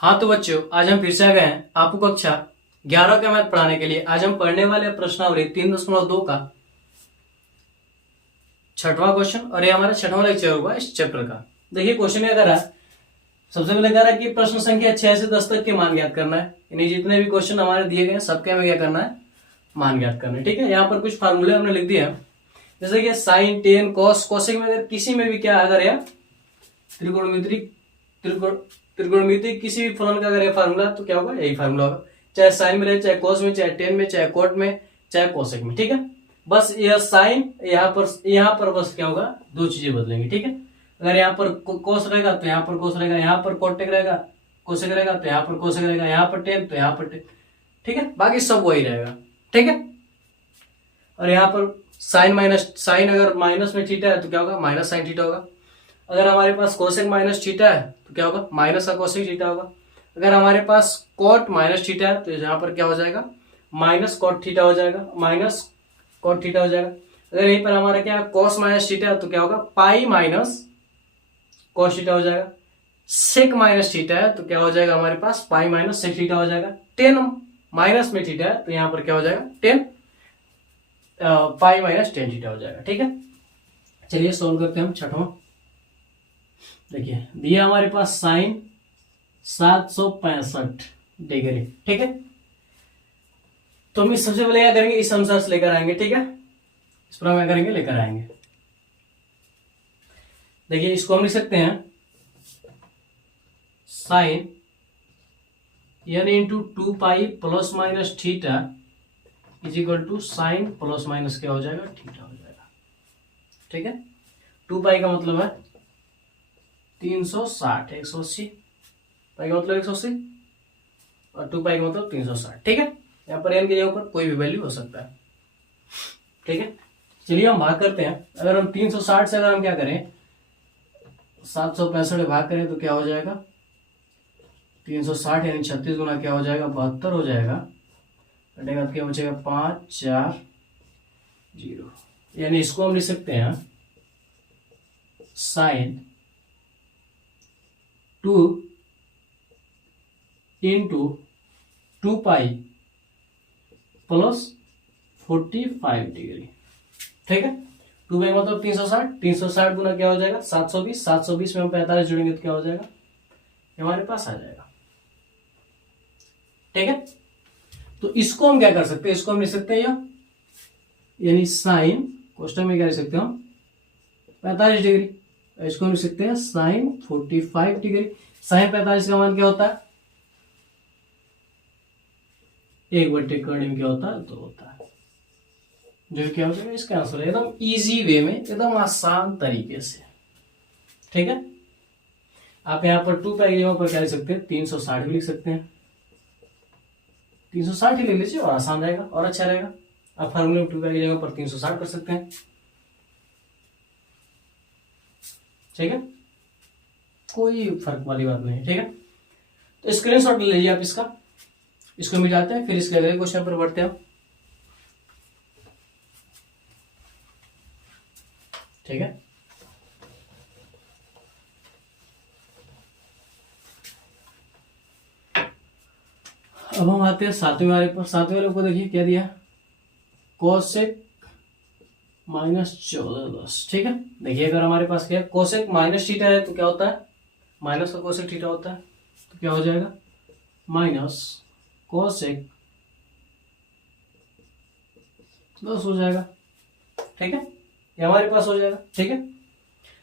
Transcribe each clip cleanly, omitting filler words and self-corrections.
हाँ तो बच्चों, आज हम फिर से आ गए हैं आपको कक्षा 11 का मैथ पढ़ाने के लिए। आज हम पढ़ने वाले हैं प्रश्नावली 3.2 का छठवां क्वेश्चन, और ये हमारा छठवां लेक्चर होगा इस चैप्टर का। देखिए क्वेश्चन क्या कर रहा है। सबसे पहले कह रहा है कि प्रश्न संख्या 6 से 10 तक के मान ज्ञात करना है। यानी जितने भी क्वेश्चन हमारे दिए गए हैं सबके हमें क्या करना है, मान ज्ञात करना है। ठीक है, यहाँ पर कुछ फार्मूले हमने लिख दिए हैं, जैसे कि साइन, टेन, कॉस, कोसेक में अगर किसी में भी क्या अगर या त्रिकोणमिति किसी भी फलन का अगर ये फार्मूला तो क्या होगा, यही फार्मूला होगा। चाहे साइन में रहे, चाहे कोस में, चाहे टेन में, चाहे कोट में, चाहे कोसेक में। ठीक है, बस यह साइन यहाँ पर बस क्या होगा, दो चीजें बदलेंगी। ठीक है, अगर यहाँ पर कोस रहेगा तो यहाँ पर कोस रहेगा, यहाँ पर कोटेक रहेगा, कोसेक रहेगा तो यहाँ पर कोसेक रहेगा, यहाँ पर टेन तो यहाँ पर टेन। ठीक है, बाकी सब वही रहेगा। ठीक है, और यहाँ पर साइन अगर माइनस में थीटा है तो क्या होगा, माइनस साइन थीटा होगा। अगर हमारे पास कोसेक माइनस थीटा है तो क्या होगा, माइनस का कोसेक थीटा होगा। अगर हमारे पास कोट माइनस थीटा है तो यहाँ पर क्या हो जाएगा, माइनस कोट थीटा हो जाएगा, माइनस कोट थीटा हो जाएगा। अगर यहीं पर हमारा क्या कोस माइनस थीटा है तो क्या होगा, पाई माइनस कोस थीटा हो जाएगा। सेक माइनस थीटा है तो क्या हो जाएगा हमारे पास, पाई माइनस सेक थीटा हो जाएगा। टेन माइनस में थीटा है तो यहाँ पर क्या हो जाएगा, ten pi minus tan theta हो जाएगा। ठीक है, चलिए सोल्व करते हैं हम छठवां। देखिए दिया हमारे पास साइन 765 डिग्री। ठीक है, तो हम सबसे पहले क्या करेंगे, इस अनुसार से लेकर आएंगे। ठीक है, इस पर हम क्या करेंगे, लेकर आएंगे। देखिए इसको हम लिख सकते हैं sine n into 2 pi plus minus theta is equal to sine plus minus क्या हो जाएगा, थीटा हो जाएगा। ठीक है, 2 पाई का मतलब है 360, 180 पाई का मतलब 180, और 2 पाई का मतलब 360। ठीक है, यहाँ पर n के जगह पर कोई भी वैल्यू हो सकता है। ठीक है, चलिए हम भाग करते हैं। अगर हम 360 से अगर हम क्या करें 765 भाग करें तो क्या हो जाएगा, 360 यानी 36 गुना क्या हो जाएगा, 72 हो जाएगा। कटेगा तो क्या बचेगा, 5 4 0। यानी इसको हम लिख सकते हैं sine 2 into 2 pi plus 45 degree. ठीक है, 2 पाई मतलब 360, 360 गुना क्या हो जाएगा 720, 720 में हम 45 जोड़ेंगे तो क्या हो जाएगा, हमारे पास आ जाएगा। ठीक है, तो इसको हम क्या कर सकते हैं, इसको हम लिख सकते हैं यानी साइन क्वेश्चन में क्या लिख सकते हैं हम 45 डिग्री, इसको हम लिख सकते हैं साइन 45 डिग्री। साइन 45 का मान क्या होता है, 1/2 में क्या होता है, 2 होता है, जो क्या हो जाएगा इसका आंसर है एकदम इजी वे में, एकदम आसान तरीके से। ठीक है, आप यहाँ पर 2 पाई पर क्या लिख सकते हैं, 360 भी लिख सकते हैं, 360 ही ले लीजिए और आसान रहेगा और अच्छा रहेगा। आप फार्मूले 2 पाई की जगह पर 360 कर सकते हैं। ठीक है, कोई फर्क वाली बात नहीं। ठीक है, तो स्क्रीनशॉट ले लीजिए आप इसका, इसको मिटाते हैं फिर इसके अगले क्वेश्चन पर बढ़ते हैं। ठीक है, अब हम आते हैं सातवें वाले पर। सातवें वाले को देखिए क्या दिया, कोसेक माइनस 1410। ठीक है, देखिए अगर हमारे पास क्या है, कोसेक माइनस थीटा है तो क्या होता है, माइनस का कोसेक थीटा होता है, तो क्या हो जाएगा माइनस कोसेक 10 हो जाएगा। ठीक है, ये हमारे पास हो जाएगा। ठीक है,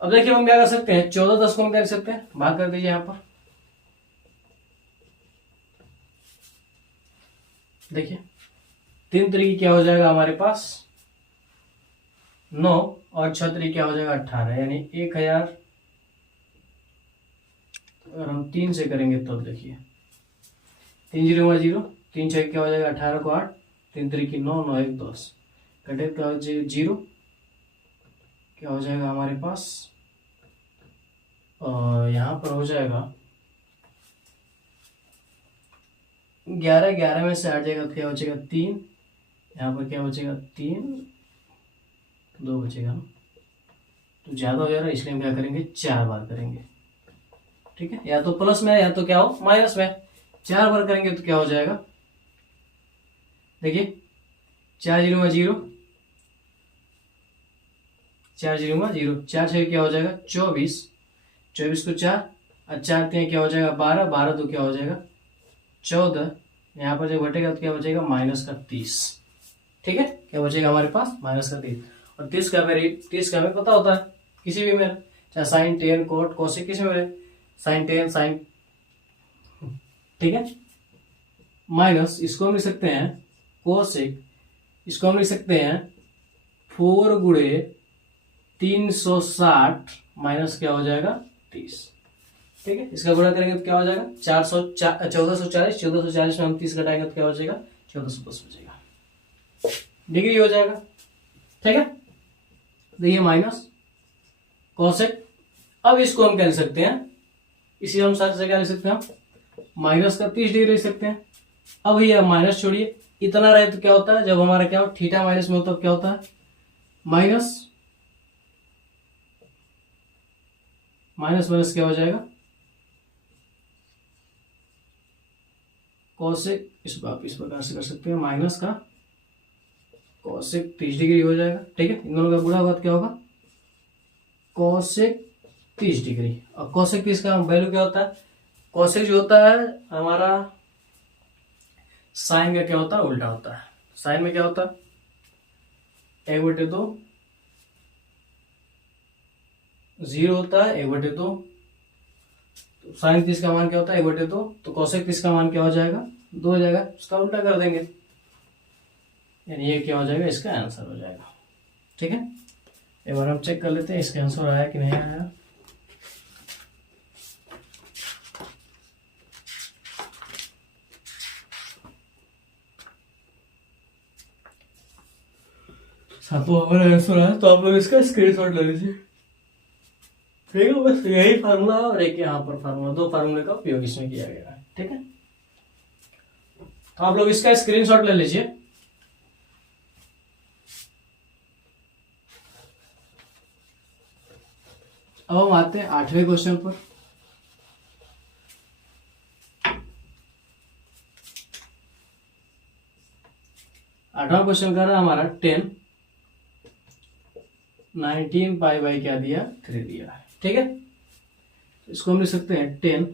अब देखिए हम क्या कर सकते हैं, 1410 को हम क्या कर सकते हैं, भाग कर दीजिए यहाँ पर। देखिए 3 तरीके क्या हो जाएगा हमारे पास 9, और 6 तरीके क्या हो जाएगा 18, यानी 1000। अगर हम 3 से करेंगे तो देखिए 3 0 0, 3 6 क्या हो जाएगा 18 को 8, 3 तरीके 9, 9 1 10, कटे क्या हो जाएगा 0, क्या हो जाएगा हमारे पास यहाँ पर हो जाएगा 11, 11 में से 8 जाएगा तो क्या बचेगा 3, यहाँ पर क्या बचेगा 3, 2 बचेगा, तो ज्यादा हो जा रहा है इसलिए हम क्या करेंगे 4 बार करेंगे। ठीक है, या तो प्लस में या तो क्या हो माइनस में। 4 बार करेंगे तो क्या हो जाएगा, देखिए 4 जीरो में 0, 4 जीरो में 0, 4 6 क्या हो जाएगा 24, 24 को 4 और 4 3 क्या हो जाएगा 12, 12 तो क्या हो जाएगा 14, यहाँ पर जब घटेगा तो क्या बचेगा -30। ठीक है, क्या बचेगा हमारे पास -30। और 30 का वैल्यू 30 का हमें पता होता है किसी भी में, चाहे साइन टेन कोट कोसेक किसी में, साइन टेन साइन, ठीक है, माइनस इसको हम लिख सकते हैं कोसेक, इसको हम लिख सकते हैं 4 गुणे 360 माइनस क्या हो जाएगा 30। ठीक है, इसका गुणा करेंगे तो क्या हो जाएगा 1440, 1440 में हम 30 घटाएंगे तो क्या हो जाएगा 1410 हो जाएगा, डिग्री हो जाएगा। ठीक है, देखिए माइनस कोसेक। अब इसको हम क्या लिख सकते हैं, इसी अनुसार से क्या लिख सकते हैं हम, माइनस का 30 डिग्री लिख सकते हैं। अब ये माइनस छोड़िए, इतना रहे तो क्या होता है, जब हमारा क्या हो थीटा माइनस में होता है तो क्या होता है माइनस माइनस माइनस क्या हो जाएगा कोसेक। इस प्रकार से कर सकते हैं, माइनस का कोसेक 30 डिग्री हो जाएगा। ठीक है, इन दोनों का गुणा होगा तो क्या होगा कोसेक 30 डिग्री। और कोसेक 30 का वैल्यू क्या होता है, कोसेक जो होता है हमारा साइन का क्या होता है उल्टा होता है। साइन में क्या होता है 1/2 0 होता है, 1/2 साइन 30 का मान क्या होता है 1/2, तो कोसेक 30 का मान क्या हो जाएगा 2 हो जाएगा, उसका उल्टा कर देंगे, यानी ये क्या हो जाएगा इसका आंसर हो जाएगा। ठीक है, एक बार हम चेक कर लेते हैं इसका आंसर आया कि नहीं आया। तो हमारा आंसर आया, तो आप लोग इसका स्क्रीनशॉट ले लीजिए। ठीक है, बस यही फार्मूला और एक यहाँ पर फार्मूला, 2 फार्मूले का उपयोग इसमें किया गया है। ठीक है, तो आप लोग इसका स्क्रीनशॉट ले लीजिए। अब हम आते हैं 8वें क्वेश्चन पर। 8वां क्वेश्चन कर रहा है हमारा 10 19 पाई बाई क्या दिया 3 दिया है। ठीक है, इसको हम लिख सकते हैं 10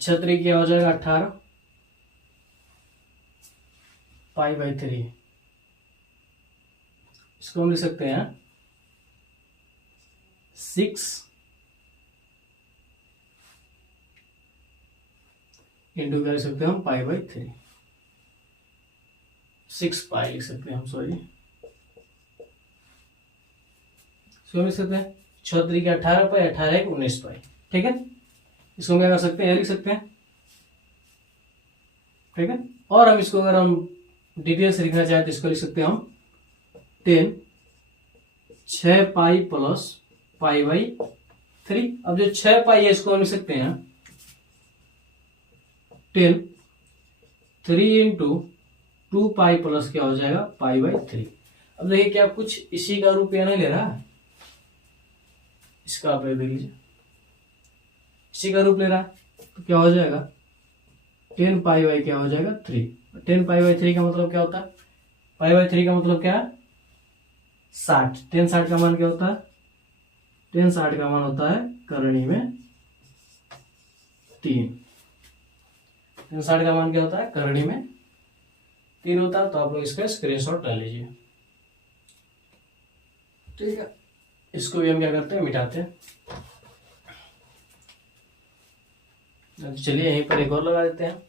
6 क्या हो जाएगा 18 पाई बाई 3, इसको हम लिख सकते हैं 6 इंटू क्या लिख सकते हैं हम पाई बाई 3, 6 पाई लिख सकते हैं हम, सॉरी इसको लिख सकते हैं 6 के 18 पाई, 18 के 19 पाई। ठीक है, इसको हम क्या कर सकते हैं लिख सकते हैं। ठीक है, और हम इसको अगर हम डिटेल से लिखना चाहें तो इसको लिख सकते हैं हम 10 6 पाई प्लस पाई बाई 3। अब जो 6 पाई है इसको हम लिख सकते हैं 10 3 इंटू 2 पाई प्लस क्या हो जाएगा पाई बाई 3। अब देखिए क्या कुछ इसी का रूप नहीं ले रहा है, इसका आप देख लीजिए इसी का रूप ले रहा है, तो क्या हो जाएगा 10 पाई बाई क्या हो जाएगा 3। 10 पाई बाई 3 का मतलब क्या होता है, पाई बाई 3 का मतलब क्या है 60। 10 60 का मान क्या होता है, 10 60 का मान होता है करणी में 3। 10 60 का मान क्या होता है करणी में 3 होता है। तो आप लोग इसका स्क्रीनशॉट ले लीजिए। ठीक है, इसको भी हम क्या करते हैं मिटाते हैं। चलिए यहीं पर एक और लगा देते हैं,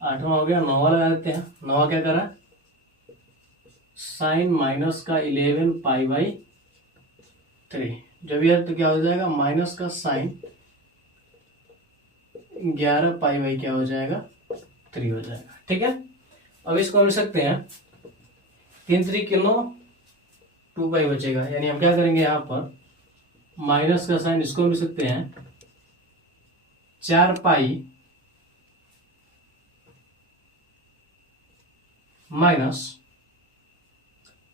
8वां हो गया, 9वां लगा देते हैं। 9वां क्या करा साइन माइनस का 11 पाई बाई 3, जब यह तो क्या हो जाएगा माइनस का साइन 11 पाई बाई क्या हो जाएगा 3 हो जाएगा। ठीक है, अब इसको हम लिख सकते हैं 3 3 किलो 2 पाई बचेगा, यानी हम क्या करेंगे यहाँ पर माइनस का साइन इसको लिख सकते हैं 4 पाई माइनस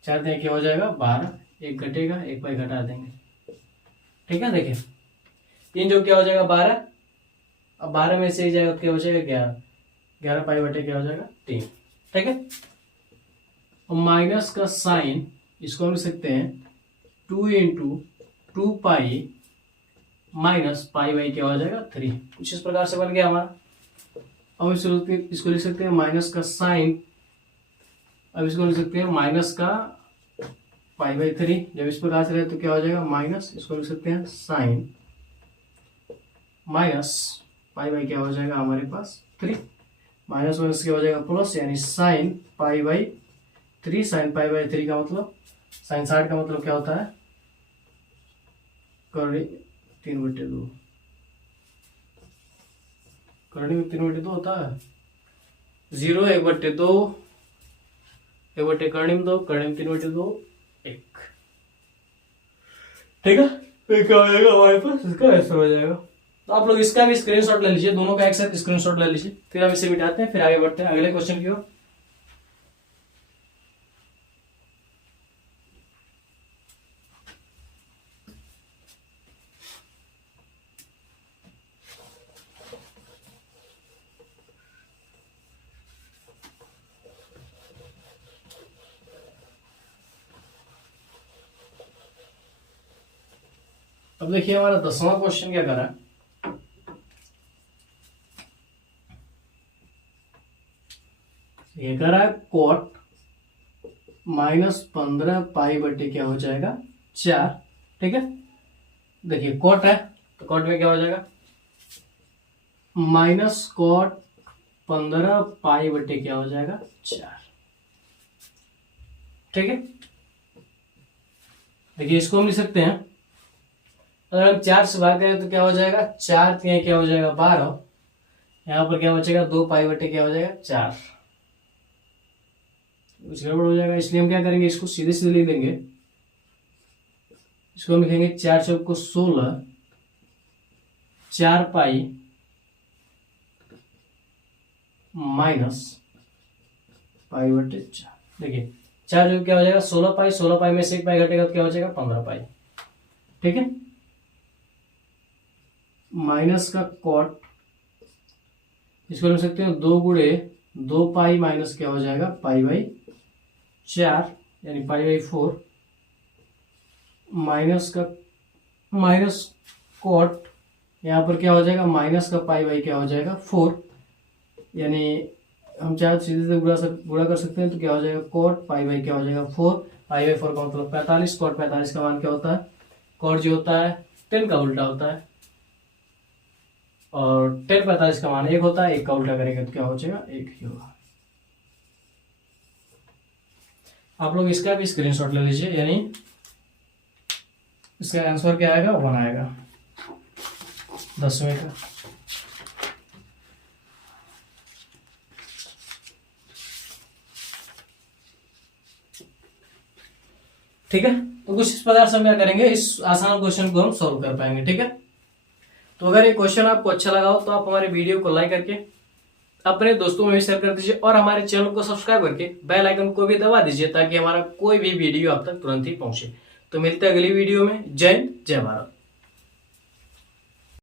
4 क्या हो जाएगा 12, एक घटेगा, एक पाई घटा देंगे, ठीक है। देखिए तीन जो क्या हो जाएगा 12, अब 12 में से जाएगा क्या हो जाएगा 11, 11 पाई बटे क्या हो जाएगा 3, ठीक है। और माइनस का साइन इसको हम लिख सकते हैं 2 into 2 pi minus pi by क्या हो जाएगा 3, कुछ इस प्रकार से बन गया हमारा। अब इसको लिख सकते हैं माइनस का साइन, अब इसको लिख सकते हैं माइनस का पाई बाई 3, जब इस प्रकार से रहे तो क्या हो जाएगा माइनस, इसको लिख सकते हैं साइन माइनस पाई बाई क्या हो जाएगा हमारे पास 3, माइनस माइनस क्या हो जाएगा प्लस, यानी sine pi by 3, sine pi by 3 का मतलब साइन 60 का मतलब क्या होता है करणी 3/2, करणी में 3/2 होता है, 0 1/2, 1 करणी में 2, करणी में 3/2 1, ठीक है। फिर क्या हो जाएगा हमारे पास, इसका आंसर हो जाएगा। तो आप लोग इसका भी स्क्रीनशॉट ले लीजिए, दोनों का एक साथ स्क्रीनशॉट ले लीजिए, फिर हम इसे मिटाते हैं, फिर आगे बढ़ते हैं अगले क्वेश्चन की ओर। अब देखिए हमारा 10वां क्वेश्चन क्या कर रहा है, ये कर रहा है कोट -15 पाई बटे क्या हो जाएगा 4, ठीक है। देखिए कोट है तो कोट में क्या हो जाएगा माइनस कोट 15 पाई बटे क्या हो जाएगा 4, ठीक है। देखिए इसको हम लिख सकते हैं, अगर हम 4 से भाग करें तो क्या हो जाएगा 4 3 क्या हो जाएगा 12, यहाँ पर क्या बचेगा 2 पाई बटे क्या हो जाएगा 4, कुछ गड़बड़ हो जाएगा, इसलिए हम क्या करेंगे इसको सीधे सीधे लिख देंगे। इसको हम लिखेंगे 4 चौक को 16, 4 पाई माइनस पाई बटे 4। देखिए 4 जो क्या हो जाएगा 16 पाई, 16 पाई में से 1 पाई घटेगा तो क्या हो जाएगा 15 पाई, ठीक है। माइनस का कॉट इसको लिख सकते हैं 2 गुणे 2 पाई माइनस क्या हो जाएगा पाई बाई 4, यानी पाई बाई 4, माइनस का माइनस कॉट यहाँ पर क्या हो जाएगा माइनस का पाई बाई क्या हो जाएगा 4, यानी हम चाहे सीधे से गुणा कर सकते हैं तो क्या हो जाएगा कॉट पाई बाई क्या हो जाएगा 4, पाई बाई 4 का मतलब 45, कॉट 45 का मान क्या होता है, कॉट जो होता है 10 का उल्टा होता है, और 10 45 का मान 1 होता है, 1 का उल्टा करेंगे तो क्या हो जाएगा 1 ही होगा। आप लोग इसका भी स्क्रीनशॉट ले लीजिए, यानी इसका आंसर क्या आएगा 1 आएगा 10वें का। ठीक है, तो कुछ इस प्रकार से हम क्या करेंगे, इस आसान क्वेश्चन को हम सॉल्व कर पाएंगे, ठीक है। तो अगर ये क्वेश्चन आपको अच्छा लगा हो तो आप हमारे वीडियो को लाइक करके अपने दोस्तों में भी शेयर कर दीजिए, और हमारे चैनल को सब्सक्राइब करके बेल आइकन को भी दबा दीजिए, ताकि हमारा कोई भी वीडियो आप तक तुरंत ही पहुंचे। तो मिलते हैं अगली वीडियो में। जय हिंद, जय भारत।